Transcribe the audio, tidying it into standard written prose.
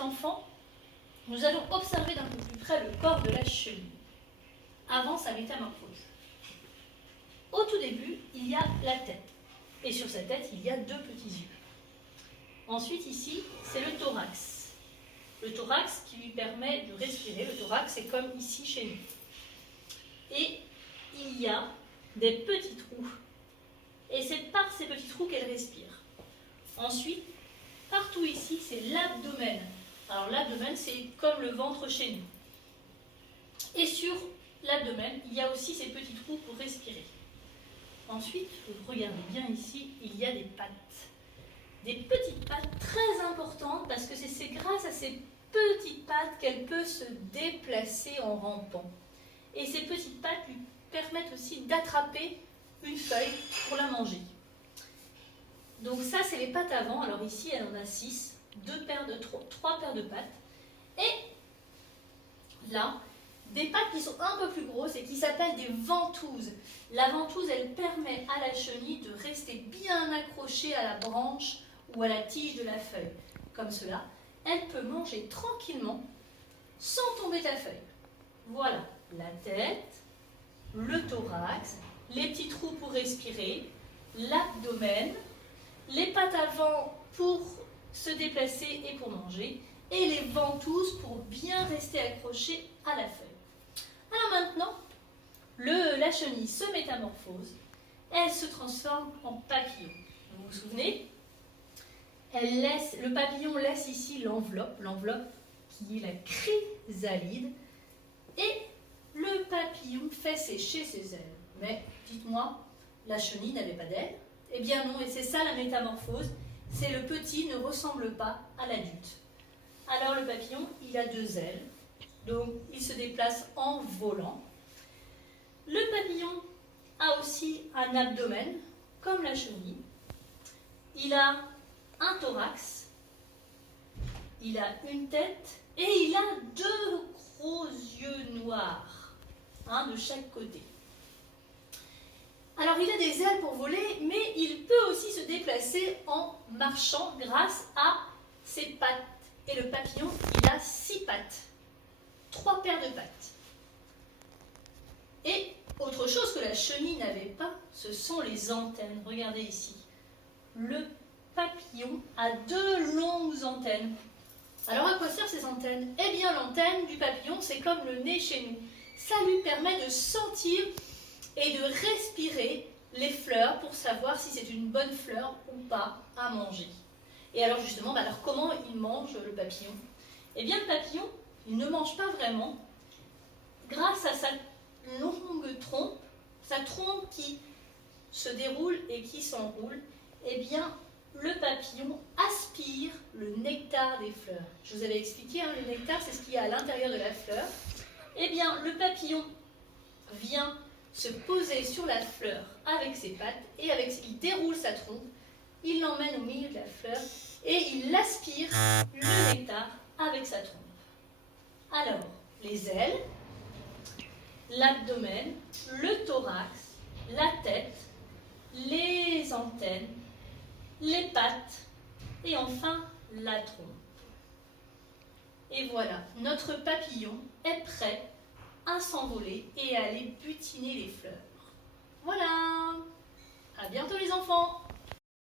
les enfants, nous allons observer d'un peu plus près le corps de la chenille, avant sa métamorphose. Au tout début, il y a la tête, et sur sa tête, il y a deux petits yeux. Ensuite, ici, c'est le thorax. Le thorax qui lui permet de respirer. Le thorax, c'est comme ici chez nous. Et il y a des petits trous. Et c'est par ces petits trous qu'elle respire. Ensuite, partout ici, c'est l'abdomen. Alors l'abdomen, c'est comme le ventre chez nous. Et sur l'abdomen, il y a aussi ces petits trous pour respirer. Ensuite, vous regardez bien ici, il y a des pattes. Des petites pattes très importantes parce que c'est grâce à ces petites pattes qu'elle peut se déplacer en rampant. Et ces petites pattes lui permettent aussi d'attraper une feuille pour la manger. Donc ça, c'est les pattes avant. Alors ici, elle en a 6, 3 paires de pattes. Et là, des pattes qui sont un peu plus grosses et qui s'appellent des ventouses. La ventouse, elle permet à la chenille de rester bien accrochée à la branche ou à la tige de la feuille. Comme cela, elle peut manger tranquillement sans tomber de la feuille. Voilà, la tête, le thorax, les petits trous pour respirer, l'abdomen, les pattes avant pour se déplacer et pour manger, et les ventouses pour bien rester accrochées à la feuille. Alors maintenant, la chenille se métamorphose, elle se transforme en papillon. Vous vous souvenez ? Le papillon laisse ici l'enveloppe qui est la chrysalide, et le papillon fait sécher ses ailes. Mais dites-moi, la chenille n'avait pas d'ailes ? Eh bien non, et c'est ça la métamorphose, c'est le petit ne ressemble pas à l'adulte. Alors le papillon, il a 2 ailes, donc il se déplace en volant. Le papillon a aussi un abdomen, comme la chenille. Il a un thorax, il a une tête et il a 2 gros yeux noirs, de chaque côté. Alors il a des ailes pour voler, mais il peut aussi se déplacer en marchant grâce à ses pattes. Et le papillon, il a 6 pattes, 3 paires de pattes. Et autre chose que la chenille n'avait pas, ce sont les antennes. Regardez ici. Le papillon a 2 longues antennes. Alors à quoi servent ces antennes ? Eh bien l'antenne du papillon, c'est comme le nez chez nous. Ça lui permet de sentir et de respirer les fleurs pour savoir si c'est une bonne fleur ou pas à manger. Et alors justement, alors comment il mange le papillon ? Eh bien le papillon, il ne mange pas vraiment grâce à sa longue trompe, sa trompe qui se déroule et qui s'enroule. Eh bien le papillon aspire le nectar des fleurs. Je vous avais expliqué, le nectar, c'est ce qu'il y a à l'intérieur de la fleur. Eh bien, le papillon vient se poser sur la fleur avec ses pattes et il déroule sa trompe, il l'emmène au milieu de la fleur et il aspire le nectar avec sa trompe. Alors, les ailes, l'abdomen, le thorax, la tête, les antennes, les pattes et enfin la trompe. Et voilà, notre papillon est prêt à s'envoler et à aller butiner les fleurs. Voilà! À bientôt les enfants!